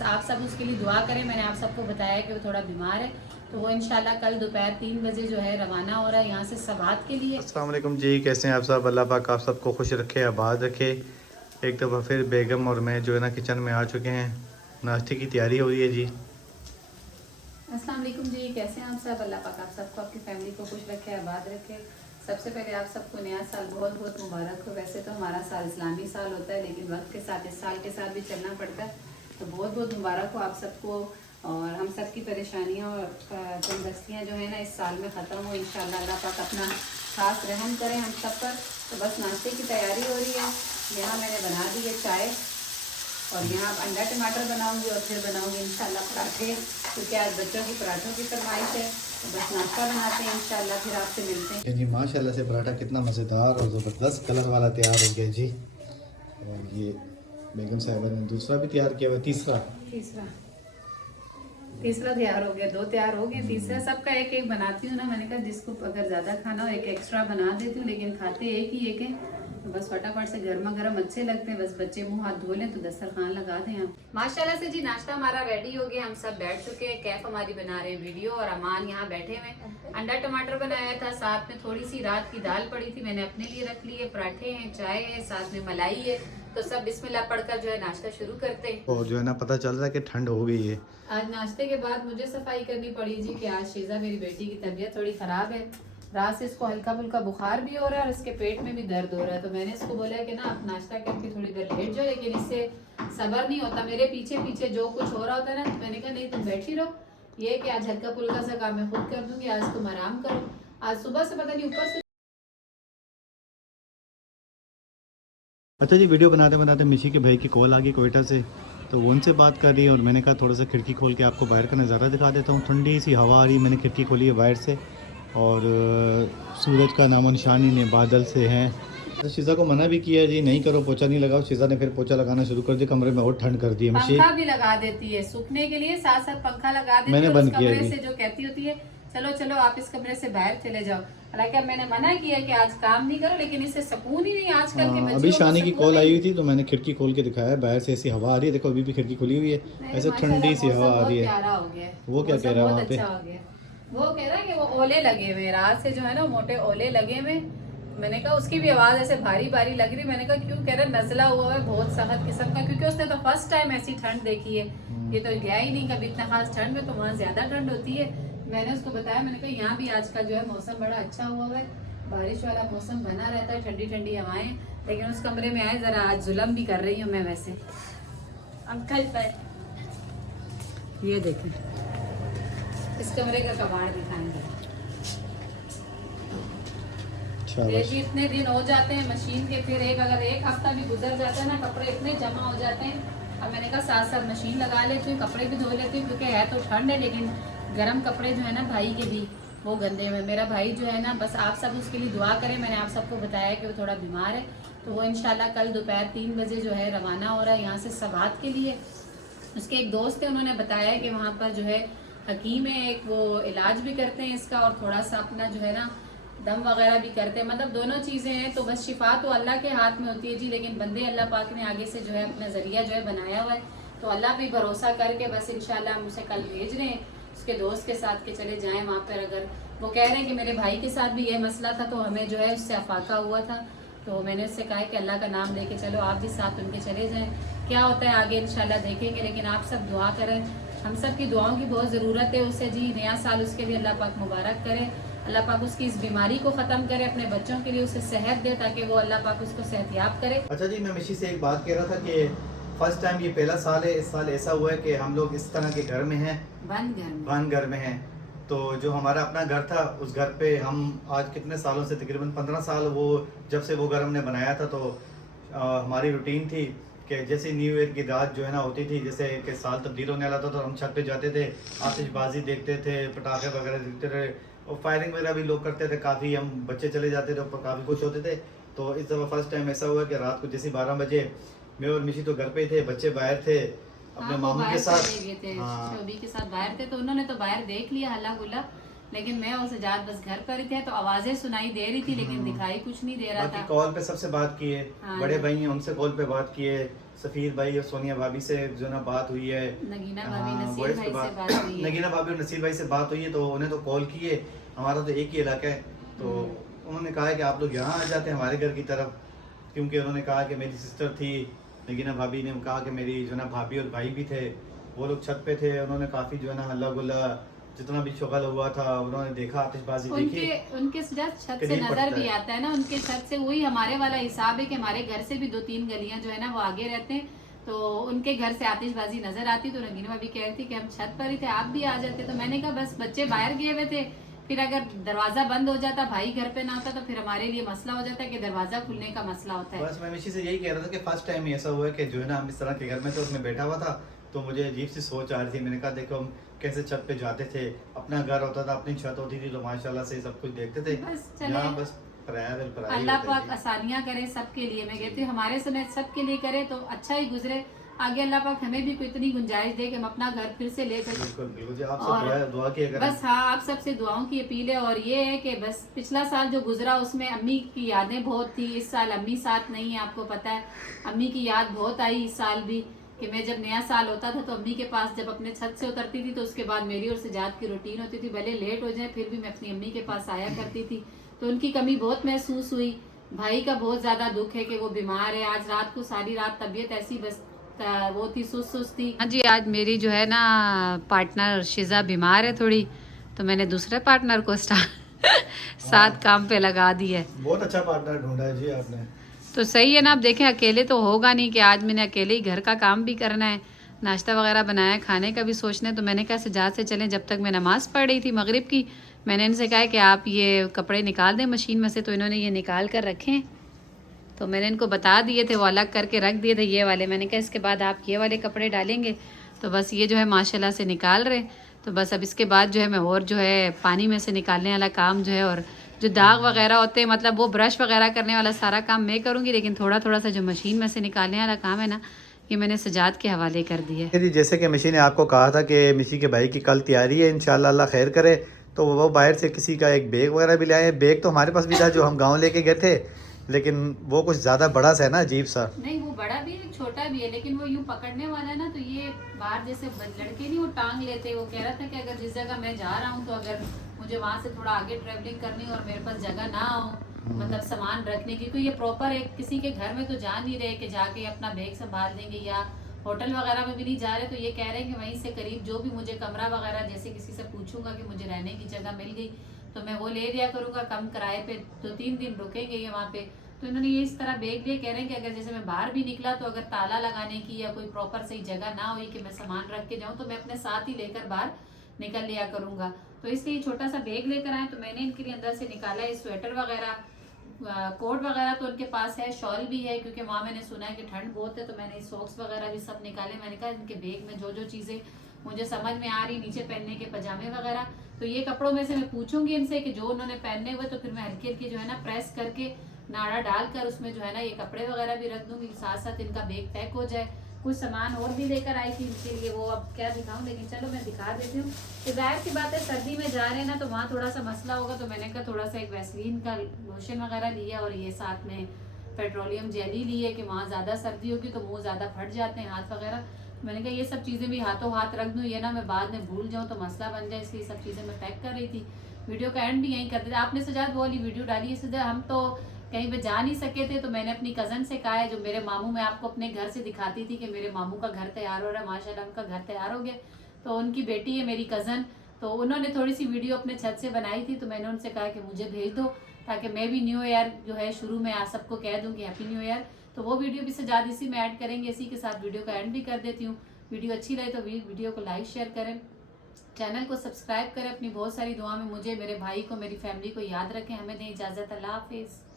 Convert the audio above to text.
बस आप सब उसके लिए दुआ करें। मैंने आप सबको बताया कि वो थोड़ा बीमार है, तो वो इंशाल्लाह कल दोपहर 3 बजे जो है रवाना हो रहा है यहाँ से सबात के लिए। अस्सलाम वालेकुम जी, कैसे हैं आप सब? अल्लाह पाक आप सबको खुश रखे, आबाद रखे। एक दफ़ा फिर बेगम और मैं जो है ना किचन में आ चुके हैं। नाश्ते की तैयारी हो रही है जी। अस्सलाम वालेकुम जी, कैसे हैं आप सब? अल्लाह पाक आप सबको, आपकी फैमिली को खुश रखे, आबाद रखे। सबसे पहले आप सबको नया साल बहुत बहुत मुबारक हो। वैसे तो हमारा साल इस्लामी साल होता है, लेकिन वक्त के साथ इस साल के साथ भी चलना पड़ता है, तो बहुत बहुत मुबारक हो आप सबको। और हम सब की परेशानियाँ और तंगदस्तियाँ जो है ना इस साल में ख़त्म हो इंशाल्लाह। अल्लाह पाक अपना खास रहम करें हम सब पर। तो बस नाश्ते की तैयारी हो रही है। यहाँ मैंने बना दी है चाय, और यहाँ अंडा टमाटर बनाऊंगी और फिर बनाऊंगी इंशाल्लाह पराठे, क्योंकि आज बच्चों की पराठों की फरमाइश है। तो बस नाश्ता बनाते हैं इंशाल्लाह, फिर आपसे मिलते हैं जी माशाल्लाह से पराठा कितना मज़ेदार और ज़बरदस्त कलर वाला तैयार हो गया जी। और ये बेगम साहिबा ने दूसरा भी तैयार किया हुआ, तीसरा तीसरा तैयार हो गया, 2 तैयार हो गए, तीसरा सबका एक एक बनाती हूँ ना। मैंने कहा जिसको अगर ज़्यादा खाना हो एक एक्स्ट्रा बना देती हूँ, लेकिन खाते एक ही एक है, तो बस फटाफट से गर्मा गर्म अच्छे लगते हैं। बस बच्चे मुंह हाथ धो लें तो दस्तरखान लगा दें आप। माशाल्लाह से जी नाश्ता हमारा रेडी हो गया, हम सब बैठ चुके हैं। कैफ हमारी बना रहे हैं वीडियो, और अमान यहाँ बैठे हुए। अंडा टमाटर बनाया था, साथ में थोड़ी सी रात की दाल पड़ी थी, मैंने अपने लिए रख ली है। पराठे हैं, चाय है, साथ में मलाई है। तो सब बिस्मिल्लाह पढ़कर जो है नाश्ता शुरू करते हैं। और जो है ना पता चल रहा है कि ठंड हो गई है। आज नाश्ते के बाद मुझे सफाई करनी पड़ी जी, कि आज शीज़ा मेरी बेटी की तबीयत थोड़ी ख़राब है। रात से इसको हल्का फुल्का बुखार भी हो रहा है और इसके पेट में भी दर्द हो रहा है। तो मैंने इसको बोला कि ना आप नाश्ता करके थोड़ी देर लेट जाओ, लेकिन इससे सब्र नहीं होता। मेरे पीछे पीछे जो कुछ हो रहा होता है ना, तो मैंने कहा नहीं तुम बैठी रहो, ये कि आज हल्का फुल्का सा काम मैं खुद कर दूंगी, आज तुम आराम करो। आज सुबह से पता नहीं ऊपर से। अच्छा जी, वीडियो बनाते बनाते मिशी के भाई की कॉल आ गई कोयटा से, तो वो उनसे बात कर रही है। और मैंने कहा थोड़ा सा खिड़की खोल के आपको बाहर का नज़ारा दिखा देता हूँ। ठंडी सी हवा आ रही है, मैंने खिड़की खोली है बाहर से, और सूरज का नामो निशान ही नहीं, बादल से हैं। तो शीज़ा को मना भी किया जी, नहीं करो, पोछा नहीं लगाओ। शीज़ा ने फिर पोछा लगाना शुरू कर दिया, कमरे में और ठंड कर दी है। मिशी पंखा भी लगा देती है सूखने के लिए, साथ साथ पंखा लगा देती मैंने है। बंद उस किया कमरे जी। से जो कहती होती है चलो चलो आप इस कमरे से बाहर चले जाओ। हालांकि अब मैंने मना किया कि आज काम नहीं करो, लेकिन इससे सुकून ही नहीं आजकल के बच्चों अभी को शानी की सुकून कॉल आई नहीं। हुई थी, तो मैंने खिड़की खोल के दिखाया, बाहर से ऐसी हवा आ रही है। देखो अभी भी खिड़की खुली हुई है, नहीं, ऐसे माशाल्लाह ठंडी सी हवा आ मौसम रही बहुत है। प्यारा हो गया है। वो क्या मौसम कह रहा है बहुत वहाँ पे? अच्छा हो गया। वो कह रहा है कि वो ओले लगे हुए रात से जो है ना, मोटे ओले लगे हुए। मैंने कहा उसकी भी आवाज ऐसे भारी भारी लग रही। मैंने कहा क्यों? कह रहा नजला हुआ है बहुत सख्त किस्म का, क्योंकि उसने तो फर्स्ट टाइम ऐसी ठंड देखी है। ये तो गया ही नहीं कभी इतना खास ठंड में, तो वहाँ ज्यादा ठंड होती है। मैंने उसको बताया, मैंने कहा यहाँ भी आज का जो है मौसम बड़ा अच्छा हुआ है, बारिश वाला मौसम बना रहता है, ठंडी ठंडी हवाएं। लेकिन उस कमरे में आए जरा आज जुलम भी कर रही हूँ मैं वैसे। अंकल पर ये देखें, इस कमरे का कबाड़ दिखाएंगे। जी इतने दिन हो जाते हैं मशीन के, फिर अगर एक हफ्ता भी गुजर जाता है ना, कपड़े इतने जमा हो जाते हैं। अब मैंने कहा साथ साथ मशीन लगा लेती हूँ, कपड़े भी धो लेती हूँ, क्योंकि है तो ठंड है, लेकिन गर्म कपड़े जो है ना भाई के भी वो गंदे में। मेरा भाई जो है ना, बस आप सब उसके लिए दुआ करें। मैंने आप सबको बताया कि वो थोड़ा बीमार है, तो वो इंशाल्लाह कल दोपहर 3 बजे जो है रवाना हो रहा है यहाँ से सबात के लिए। उसके एक दोस्त थे, उन्होंने बताया कि वहाँ पर जो है हकीम है एक, वो इलाज भी करते हैं इसका, और थोड़ा सा अपना जो है ना दम वगैरह भी करते हैं। मतलब दोनों चीज़ें हैं। तो बस शिफा तो अल्लाह के हाथ में होती है जी, लेकिन बंदे अल्लाह पाक ने आगे से जो है अपना ज़रिया जो है बनाया हुआ है। तो अल्लाह भी भरोसा करके बस इंशाल्लाह हम उसे कल भेज रहे हैं उसके दोस्त के साथ के चले जाएं वहाँ पर। अगर वो कह रहे हैं कि मेरे भाई के साथ भी यह मसला था, तो हमें जो है उससे अफाका हुआ था, तो मैंने उससे कहा कि अल्लाह का नाम लेके चलो, आप भी साथ उनके चले जाएं। क्या होता है आगे इंशाल्लाह देखेंगे, लेकिन आप सब दुआ करें। हम सब की दुआओं की बहुत ज़रूरत है उसे जी। नया साल उसके लिए अल्लाह पाक मुबारक करे, अल्लाह पाक उसकी इस बीमारी को ख़त्म करे, अपने बच्चों के लिए उसे सेहत दे, ताकि वो अल्लाह पाक उसको सेहतयाब करे। अच्छा जी, मैं मिशी से एक बात कह रहा था कि फर्स्ट टाइम ये पहला साल है, इस साल ऐसा हुआ है कि हम लोग इस तरह के घर में हैं, बंद घर में हैं। तो जो हमारा अपना घर था, उस घर पे हम आज कितने सालों से, तकरीबन 15 साल, वो जब से वो घर हमने बनाया था, तो हमारी रूटीन थी कि जैसे न्यू ईयर की रात जो है ना होती थी, जैसे कि साल तब्दील होने वाला था, तो हम छत पे जाते थे, आतिशबाजी देखते थे, पटाखे वगैरह देखते थे, और फायरिंग वगैरह भी लोग करते थे काफ़ी। हम बच्चे चले जाते थे, काफ़ी खुश होते थे। तो इस दफ़ा फर्स्ट टाइम ऐसा हुआ कि रात को जैसे 12 बजे मैं और मिशी तो घर पे थे, बच्चे बाहर थे अपने मामू के साथ। शोभी के साथ बाहर थे, तो उन्होंने तो बाहर देख लिया हल्ला गुल्ला, लेकिन मैं और सजाद बस घर पर ही थे। तो आवाजें सुनाई दे रही थी, लेकिन दिखाई कुछ नहीं दे रहा था। कॉल पे सबसे बात की है, बड़े भाई हैं उनसे कॉल पे बात की है, सफ़ीर भाई और सोनिया भाभी से जो ना बात हुई है, नगीना भाभी हाँ, नसीर voice भाई पे से बात हुई है। नगीना भाभी और नसीर भाई से बात हुई है, तो उन्हें तो कॉल किए, हमारा तो एक ही इलाका है, तो उन्होंने कहा है कि आप लोग यहाँ आ जाते हैं हमारे घर की तरफ, क्योंकि उन्होंने कहा कि मेरी सिस्टर थी, नगीना भाभी ने कहा कि मेरी जो ना भाभी और भाई भी थे, वो लोग छत पे थे, उन्होंने काफ़ी जो है ना हल्ला गुल्ला जितना भी शुगल हुआ था उन्होंने देखा, आतिशबाजी देखी। उनके छत से करीब नजर पड़ता भी है। आता है ना, उनके छत से वही हमारे वाला हिसाब है कि हमारे घर से भी 2-3 गलियां जो है ना वो आगे रहते हैं, तो उनके घर से आतिशबाजी नजर आती। तो नगीना भाभी कह रही थी कि हम छत पर ही थे, आप भी आ जाते। तो मैंने कहा बस बच्चे बाहर गए हुए थे, फिर अगर दरवाजा बंद हो जाता, भाई घर पे ना होता, तो फिर हमारे लिए मसला हो जाता है कि दरवाजा खुलने का मसला होता है। बस मैं मिशी से यही कह रहा था कि फर्स्ट टाइम ही ऐसा हुआ है कि जो है ना हम इस तरह के घर में थे, उसमें बैठा हुआ था, तो मुझे अजीब सी सोच आ रही थी। मैंने कहा देखो हम कैसे छत पे जाते थे, अपना घर होता था, अपनी छत होती थी, तो माशाल्लाह से सब कुछ देखते थे। बस चले, यहाँ बस पराया दिल पराया ही अल्लाह होता है पाक जी। आसानियां करे सबके लिए। मैं कहती हूँ हमारे समय सबके लिए करे तो अच्छा ही गुजरे। आगे अल्लाह पाक हमें भी कोई इतनी गुंजाइश दे कि हम अपना घर फिर से ले सकें। बिल्कुल बिल्कुल जी, आप और सब दुआ किया करें। बस हाँ, आप सबसे दुआओं की अपील है। और ये है कि बस पिछला साल जो गुजरा उसमें अम्मी की यादें बहुत थी, इस साल अम्मी साथ नहीं है, आपको पता है। अम्मी की याद बहुत आई इस साल भी, कि मैं जब नया साल होता था तो अम्मी के पास जब अपने छत से उतरती थी, तो उसके बाद मेरी और सजाद की रूटीन होती थी, भले लेट हो जाए फिर भी मैं अपनी अम्मी के पास आया करती थी। तो उनकी कमी बहुत महसूस हुई। भाई का बहुत ज्यादा दुख है कि वो बीमार है। आज रात को सारी रात तबीयत ऐसी बस वो थी, सुस्त थी। हाँ जी, आज मेरी जो है ना पार्टनर शिजा बीमार है थोड़ी, तो मैंने दूसरे पार्टनर को साथ काम पे लगा दी है। बहुत अच्छा पार्टनर ढूंढा है जी आपने। तो सही है ना। अब देखें अकेले तो होगा नहीं कि आज मैंने अकेले ही घर का काम भी करना है, नाश्ता वगैरह बनाया, खाने का भी सोचना है। तो मैंने कहा सजाद से चलें, जब तक मैं नमाज़ पढ़ रही थी मगरिब की, मैंने इनसे कहा कि आप ये कपड़े निकाल दें मशीन में से, तो इन्होंने ये निकाल कर रखे। तो मैंने इनको बता दिए थे, वो अलग करके रख दिए थे ये वाले। मैंने कहा इसके बाद आप ये वाले कपड़े डालेंगे। तो बस ये जो है माशाल्लाह से निकाल रहे। तो बस अब इसके बाद जो है मैं और जो है पानी में से निकालने वाला काम जो है, और जो दाग वगैरह होते हैं मतलब वो ब्रश वगैरह करने वाला सारा काम मैं करूँगी, लेकिन थोड़ा थोड़ा सा जो मशीन में से निकालने वाला काम है ना, ये मैंने सजाद के हवाले कर दिया है। जी, जैसे कि मिशी ने आपको कहा था कि मिशी के भाई की कल तैयारी है, इंशाल्लाह अल्लाह खैर करे, तो वो बाहर से किसी का एक बैग वगैरह भी लाए। बैग तो हमारे पास भी था जो हम गांव लेके गए थे, लेकिन वो कुछ ज़्यादा बड़ा सा है ना, अजीब सा। नहीं, वो बड़ा भी है छोटा भी है, लेकिन वो यूं पकड़ने वाला है ना, तो ये बाहर जैसे लड़के नहीं वो टांग लेते। वो कह रहा था कि अगर जिस जगह मैं जा रहा हूँ, तो अगर मुझे वहाँ से थोड़ा आगे ट्रेवलिंग करनी हो और मेरे पास जगह ना हो मतलब सामान रखने की, तो ये प्रॉपर एक किसी के घर में तो जा नहीं रहे कि जाके अपना बैग संभाल देंगे, या होटल वगैरह में भी नहीं जा रहे। तो ये कह रहे हैं कि वहीं से करीब जो भी मुझे कमरा वगैरह जैसे किसी से पूछूंगा कि मुझे रहने की जगह मिल गई, तो मैं वो ले दिया करूँगा, कम किराए पे 2-3 दिन रुकेंगे ये वहाँ पे। तो इन्होंने ये इस तरह बैग लिए, कह रहे हैं कि अगर जैसे मैं बाहर भी निकला, तो अगर ताला लगाने की या कोई प्रॉपर सही जगह ना हुई कि मैं सामान रख के जाऊँ, तो मैं अपने साथ ही लेकर बाहर निकल लिया करूँगा। तो इसलिए छोटा सा बैग लेकर आए। तो मैंने इनके लिए अंदर से निकाला है स्वेटर वगैरह, कोट वगैरह तो उनके पास है, शॉल भी है, क्योंकि वहाँ मैंने सुना है कि ठंड बहुत है। तो मैंने सॉक्स वगैरह भी सब निकाले। मैंने कहा इनके बैग में जो जो चीज़ें मुझे समझ में आ रही, नीचे पहनने के पजामे वगैरह, तो ये कपड़ों में से मैं पूछूंगी इनसे कि जो उन्होंने पहने हुए, तो फिर मैं हल्की हल्की जो है ना प्रेस करके नाड़ा डालकर उसमें जो है ना ये कपड़े वगैरह भी रख दूंगी, साथ साथ इनका बैग पैक हो जाए। कुछ सामान और भी लेकर आई थी इनके लिए, वो अब क्या दिखाऊं, लेकिन चलो मैं दिखा देती हूँ। तो जाहिर सी बात है सर्दी में जा रहे हैं ना, तो वहाँ थोड़ा सा मसला होगा। तो मैंने कहा थोड़ा सा एक वैसलीन का लोशन वगैरह लिया, और ये साथ में पेट्रोलियम जेली ली है कि वहाँ ज़्यादा सर्दी होगी तो मुँह ज़्यादा फट जाते हैं हाथ वगैरह। मैंने कहा ये सब चीज़ें भी हाथों हाथ रख दूँ, ये ना मैं बाद में भूल जाऊँ तो मसला बन जाए, इसलिए सब चीज़ें मैं पैक कर रही थी। वीडियो का एंड भी यहीं कर देते। आपने सजाद वो वाली वीडियो डाली है, सजा हम तो कहीं पे जा नहीं सके थे, तो मैंने अपनी कज़न से कहा है, जो मेरे मामू, मैं आपको अपने घर से दिखाती थी कि मेरे मामू का घर तैयार हो रहा है, माशाल्लाह उनका घर तैयार हो गया। तो उनकी बेटी है मेरी कज़न, तो उन्होंने थोड़ी सी वीडियो अपने छत से बनाई थी। तो मैंने उनसे कहा कि मुझे भेज दो, ताकि मैं भी न्यू ईयर जो है शुरू में आप सबको कह दूँ कि हैप्पी न्यू ईयर। तो वो वीडियो भी सजाद इसी में ऐड करेंगे। इसी के साथ वीडियो का एंड भी कर देती हूँ। वीडियो अच्छी लगे तो वीडियो को लाइक शेयर करें, चैनल को सब्सक्राइब करें। अपनी बहुत सारी दुआ में मुझे, मेरे भाई को, मेरी फैमिली को याद रखें। हमें दें इजाज़त। अल्लाह हाफिज़।